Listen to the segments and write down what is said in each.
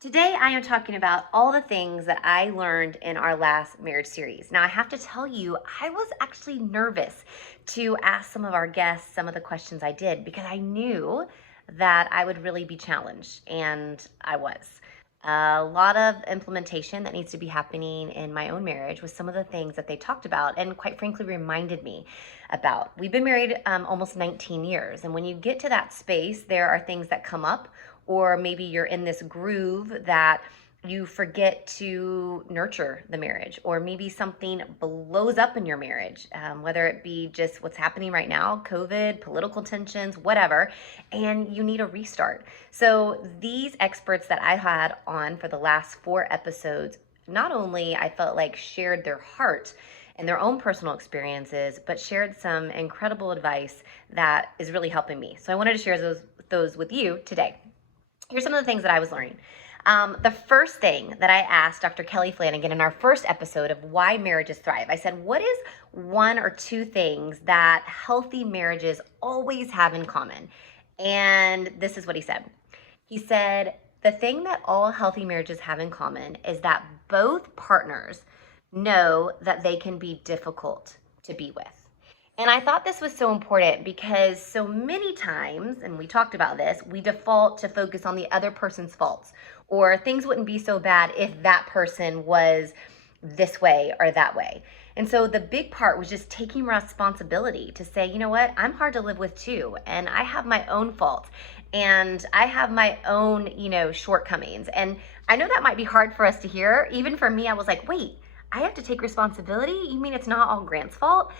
Today, I am talking about all the things that I learned in our last marriage series. Now, I have to tell you, I was actually nervous to ask some of our guests some of the questions I did because I knew that I would really be challenged, and I was. A lot of implementation that needs to be happening in my own marriage with some of the things that they talked about and, quite frankly, reminded me about. We've been married almost 19 years, and when you get to that space, there are things that come up, or maybe you're in this groove that you forget to nurture the marriage, or maybe something blows up in your marriage, whether it be just what's happening right now, COVID, political tensions, whatever, and you need a restart. So these experts that I had on for the last 4 episodes, not only I felt like shared their heart and their own personal experiences, but shared some incredible advice that is really helping me. So I wanted to share those with you today. Here's some of the things that I was learning. The first thing that I asked Dr. Kelly Flanagan in our first episode of Why Marriages Thrive, I said, what is one or two things that healthy marriages always have in common? And this is what he said. He said, the thing that all healthy marriages have in common is that both partners know that they can be difficult to be with. And I thought this was so important because so many times, and we talked about this, we default to focus on the other person's faults, or things wouldn't be so bad if that person was this way or that way. And so the big part was just taking responsibility to say, you know what, I'm hard to live with too, and I have my own faults, and I have my own, shortcomings. And I know that might be hard for us to hear. Even for me, I was like, wait, I have to take responsibility? You mean it's not all Grant's fault?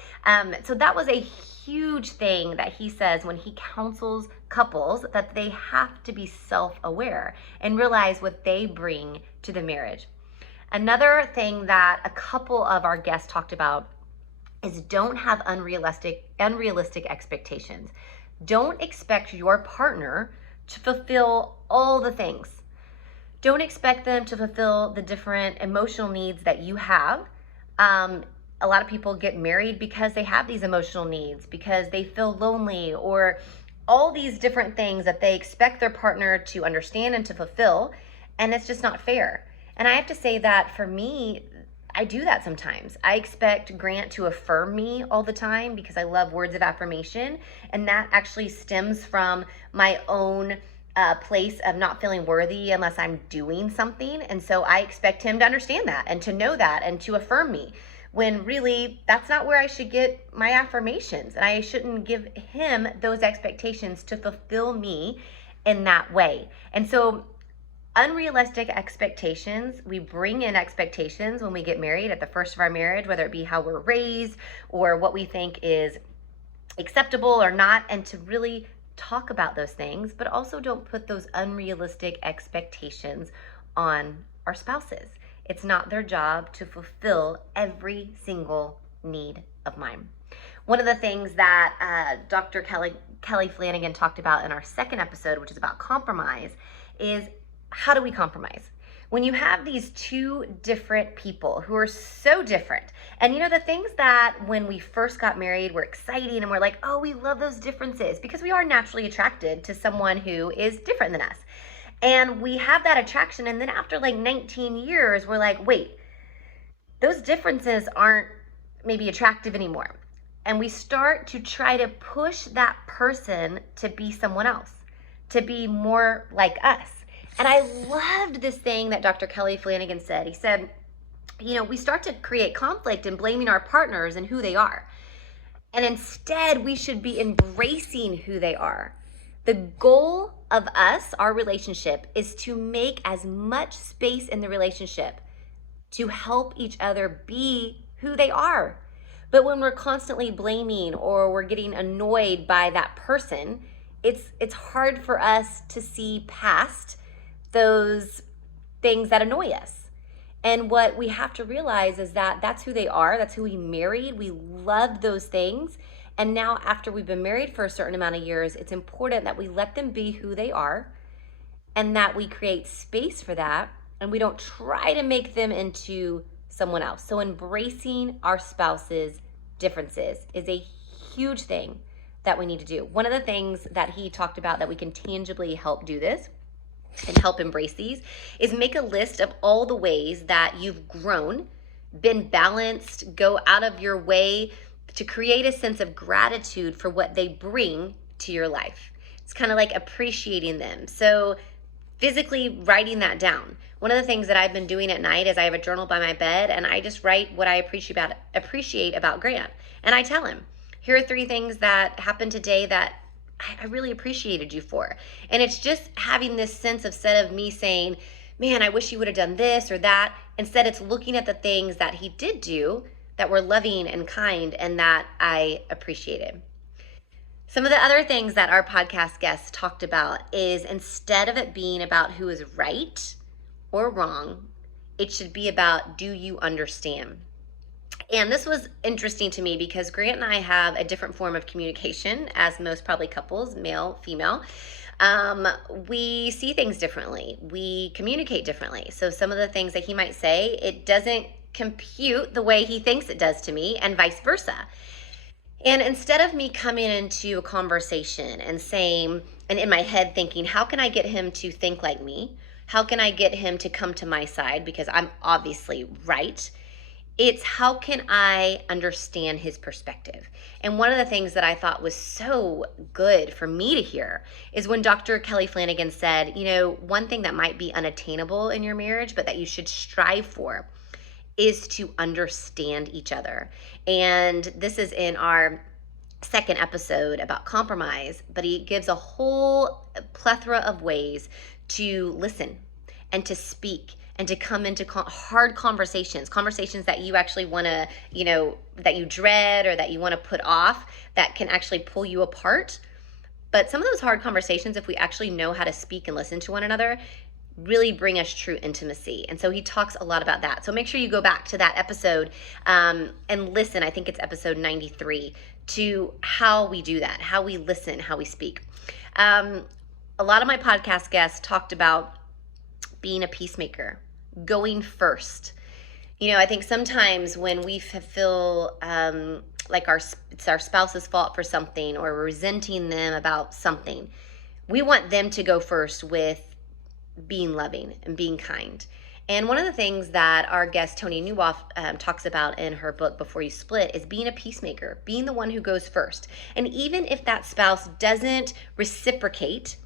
So that was a huge thing that he says when he counsels couples, that they have to be self-aware and realize what they bring to the marriage. Another thing that a couple of our guests talked about is don't have unrealistic expectations. Don't expect your partner to fulfill all the things. Don't expect them to fulfill the different emotional needs that you have. A lot of people get married because they have these emotional needs, because they feel lonely, or all these different things that they expect their partner to understand and to fulfill, and it's just not fair. And I have to say that for me, I do that sometimes. I expect Grant to affirm me all the time because I love words of affirmation, and that actually stems from my own place of not feeling worthy unless I'm doing something. And so I expect him to understand that and to know that and to affirm me, when really that's not where I should get my affirmations. And I shouldn't give him those expectations to fulfill me in that way. And so unrealistic expectations, we bring in expectations when we get married at the first of our marriage, whether it be how we're raised or what we think is acceptable or not, and to really talk about those things, but also don't put those unrealistic expectations on our spouses. It's not their job to fulfill every single need of mine. One of the things that Dr. Kelly Flanagan talked about in our second episode, which is about compromise, is how do we compromise? When you have these two different people who are so different, and the things that when we first got married were exciting and we're like, oh, we love those differences because we are naturally attracted to someone who is different than us. And we have that attraction, and then after like 19 years, we're like, wait, those differences aren't maybe attractive anymore. And we start to try to push that person to be someone else, to be more like us. And I loved this thing that Dr. Kelly Flanagan said. He said, we start to create conflict and blaming our partners and who they are. And instead, we should be embracing who they are. The goal of us, our relationship, is to make as much space in the relationship to help each other be who they are. But when we're constantly blaming or we're getting annoyed by that person, it's hard for us to see past those things that annoy us. And what we have to realize is that that's who they are. That's who we married. We loved those things. And now after we've been married for a certain amount of years, it's important that we let them be who they are and that we create space for that. And we don't try to make them into someone else. So embracing our spouse's differences is a huge thing that we need to do. One of the things that he talked about that we can tangibly help do this and help embrace these, is make a list of all the ways that you've grown, been balanced, go out of your way to create a sense of gratitude for what they bring to your life. It's kind of like appreciating them. So physically writing that down. One of the things that I've been doing at night is I have a journal by my bed, and I just write what I appreciate about Grant. And I tell him, here are 3 things that happened today that I really appreciated you for. And it's just having this sense, instead of me saying, man, I wish you would have done this or that. Instead, it's looking at the things that he did do that were loving and kind and that I appreciated. Some of the other things that our podcast guests talked about is, instead of it being about who is right or wrong, it should be about, do you understand? And this was interesting to me because Grant and I have a different form of communication, as most probably couples, male, female. We see things differently. We communicate differently. So some of the things that he might say, it doesn't compute the way he thinks it does to me, and vice versa. And instead of me coming into a conversation and saying, and in my head thinking, how can I get him to think like me? How can I get him to come to my side because I'm obviously right? It's how can I understand his perspective? And one of the things that I thought was so good for me to hear is when Dr. Kelly Flanagan said, one thing that might be unattainable in your marriage, but that you should strive for, is to understand each other. And this is in our second episode about compromise, but he gives a whole plethora of ways to listen and to speak and to come into hard conversations that you actually want to, that you dread or that you want to put off, that can actually pull you apart. But some of those hard conversations, if we actually know how to speak and listen to one another, really bring us true intimacy. And so he talks a lot about that. So make sure you go back to that episode and listen. I think it's episode 93, to how we do that, how we listen, how we speak. A lot of my podcast guests talked about being a peacemaker, going first. I think sometimes when we feel like it's our spouse's fault for something, or we're resenting them about something, we want them to go first with being loving and being kind. And one of the things that our guest Tony Newhoff talks about in her book Before You Split is being a peacemaker, being the one who goes first. And even if that spouse doesn't reciprocate,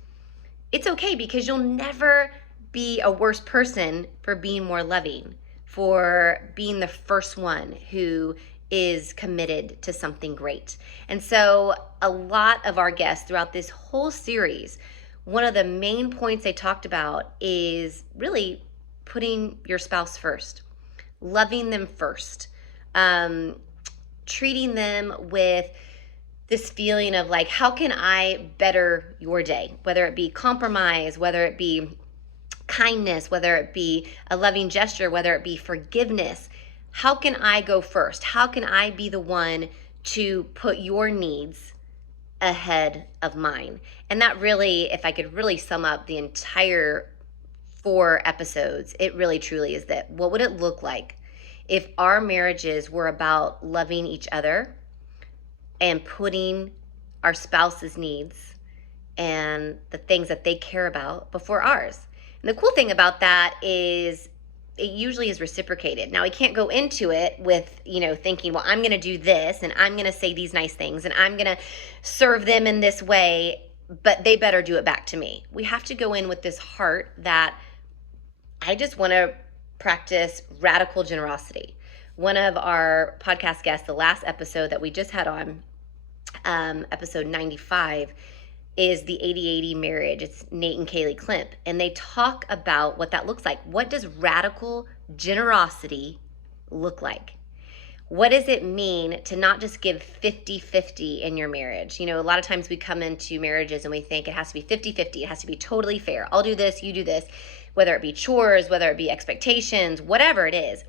it's okay, because you'll never be a worse person for being more loving, for being the first one who is committed to something great. And so a lot of our guests throughout this whole series, one of the main points they talked about is really putting your spouse first, loving them first, treating them with this feeling of like, how can I better your day? Whether it be compromise, whether it be kindness, whether it be a loving gesture, whether it be forgiveness. How can I go first? How can I be the one to put your needs ahead of mine? And that really, if I could really sum up the entire 4 episodes, it really truly is that. What would it look like if our marriages were about loving each other and putting our spouse's needs and the things that they care about before ours? And the cool thing about that is it usually is reciprocated. Now, we can't go into it with, thinking, well, I'm going to do this and I'm going to say these nice things and I'm going to serve them in this way, but they better do it back to me. We have to go in with this heart that I just want to practice radical generosity. One of our podcast guests, the last episode that we just had on, episode 95, is the 80-80 marriage. It's Nate and Kaylee Klimp. And they talk about what that looks like. What does radical generosity look like? What does it mean to not just give 50-50 in your marriage? A lot of times we come into marriages and we think it has to be 50-50. It has to be totally fair. I'll do this, you do this, whether it be chores, whether it be expectations, whatever it is.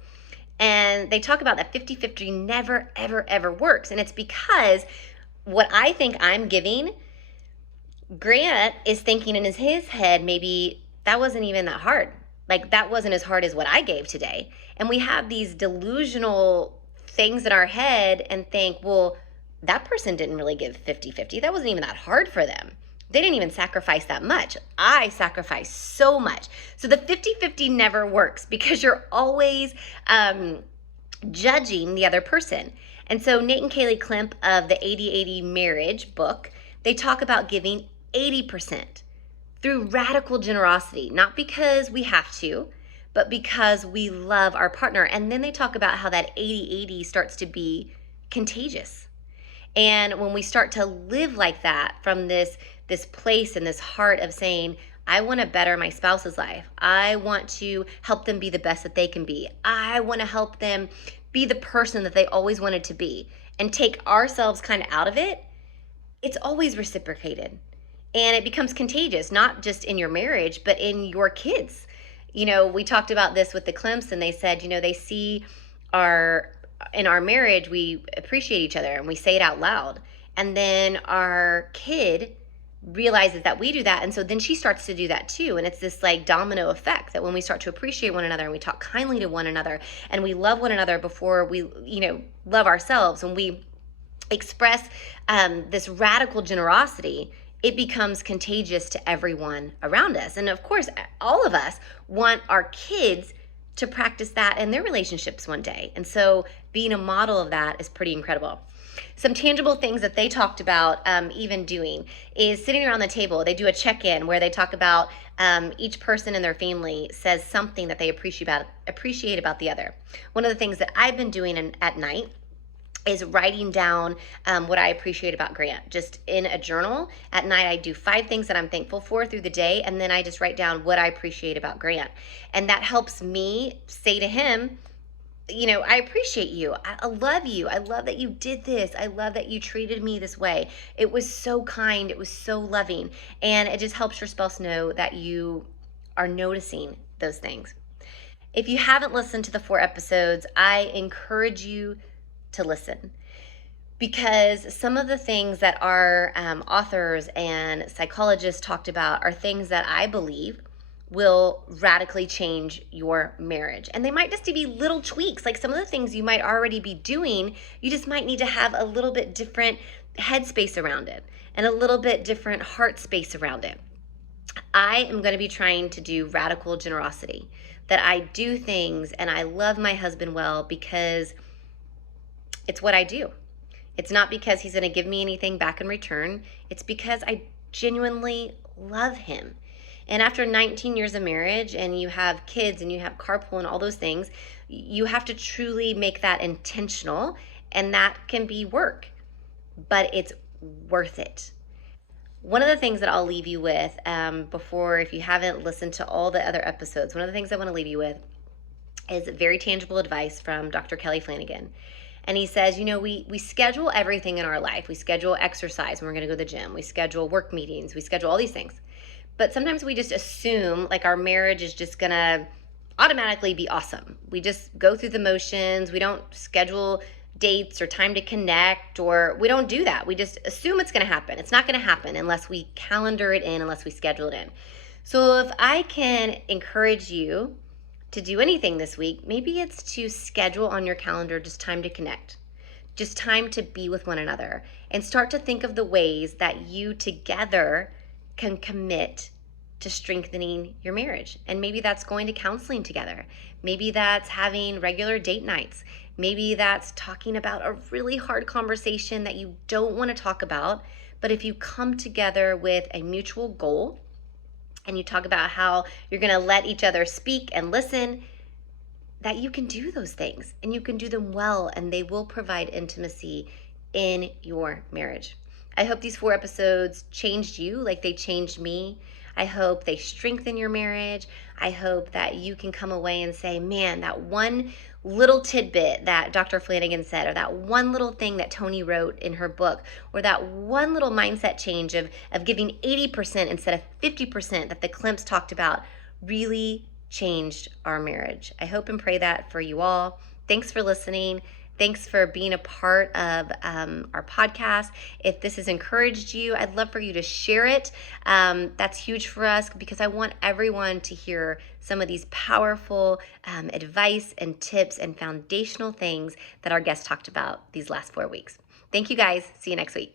And they talk about that 50-50 never, ever, ever works. And it's because what I think I'm giving, Grant is thinking in his head, maybe that wasn't even that hard. Like, that wasn't as hard as what I gave today. And we have these delusional things in our head and think, well, that person didn't really give 50-50. That wasn't even that hard for them. they didn't even sacrifice that much. I sacrificed so much. So the 50-50 never works because you're always judging the other person. And so Nate and Kaylee Klimp of the 80/80 Marriage book, they talk about giving 80% through radical generosity, not because we have to, but because we love our partner. And then they talk about how that 80/80 starts to be contagious. And when we start to live like that from this place and this heart of saying, I want to better my spouse's life. I want to help them be the best that they can be. I want to help them be the person that they always wanted to be, and take ourselves kind of out of it. It's always reciprocated. And it becomes contagious, not just in your marriage, but in your kids. We talked about this with the Klimps, and they said, they see in our marriage, we appreciate each other and we say it out loud. And then our kid realizes that we do that. And so then she starts to do that too. And it's this like domino effect that when we start to appreciate one another and we talk kindly to one another and we love one another before we, love ourselves, when we express this radical generosity, it becomes contagious to everyone around us. And of course, all of us want our kids to practice that in their relationships one day. And so being a model of that is pretty incredible. Some tangible things that they talked about even doing is sitting around the table. They do a check-in where they talk about each person in their family says something that they appreciate about the other. One of the things that I've been doing at night is writing down what I appreciate about Grant. Just in a journal at night, I do 5 things that I'm thankful for through the day, and then I just write down what I appreciate about Grant. And that helps me say to him, I appreciate you. I love you. I love that you did this. I love that you treated me this way. It was so kind. It was so loving. And it just helps your spouse know that you are noticing those things. If you haven't listened to the 4 episodes, I encourage you to listen, because some of the things that our authors and psychologists talked about are things that I believe will radically change your marriage. And they might just be little tweaks, like some of the things you might already be doing, you just might need to have a little bit different headspace around it and a little bit different heart space around it. I am going to be trying to do radical generosity, that I do things and I love my husband well because it's what I do. It's not because he's going to give me anything back in return. It's because I genuinely love him. And after 19 years of marriage, and you have kids and you have carpool and all those things, you have to truly make that intentional, and that can be work, but it's worth it. One of the things that I'll leave you with before, if you haven't listened to all the other episodes, one of the things I want to leave you with is very tangible advice from Dr. Kelly Flanagan. And he says, we schedule everything in our life. We schedule exercise when we're going to go to the gym. We schedule work meetings. We schedule all these things. But sometimes we just assume like our marriage is just going to automatically be awesome. We just go through the motions. We don't schedule dates or time to connect, or we don't do that. We just assume it's going to happen. It's not going to happen unless we calendar it in, unless we schedule it in. So if I can encourage you to do anything this week, maybe it's to schedule on your calendar just time to connect, just time to be with one another, and start to think of the ways that you together can commit to strengthening your marriage. And maybe that's going to counseling together. Maybe that's having regular date nights. Maybe that's talking about a really hard conversation that you don't want to talk about, but if you come together with a mutual goal and you talk about how you're going to let each other speak and listen, that you can do those things and you can do them well, and they will provide intimacy in your marriage. I hope these 4 episodes changed you like they changed me. I hope they strengthen your marriage. I hope that you can come away and say, man, that one little tidbit that Dr. Flanagan said, or that one little thing that Tony wrote in her book, or that one little mindset change of giving 80% instead of 50% that the Klimps talked about really changed our marriage. I hope and pray that for you all. Thanks for listening. Thanks for being a part of our podcast. If this has encouraged you, I'd love for you to share it. That's huge for us because I want everyone to hear some of these powerful advice and tips and foundational things that our guests talked about these last 4 weeks. Thank you guys. See you next week.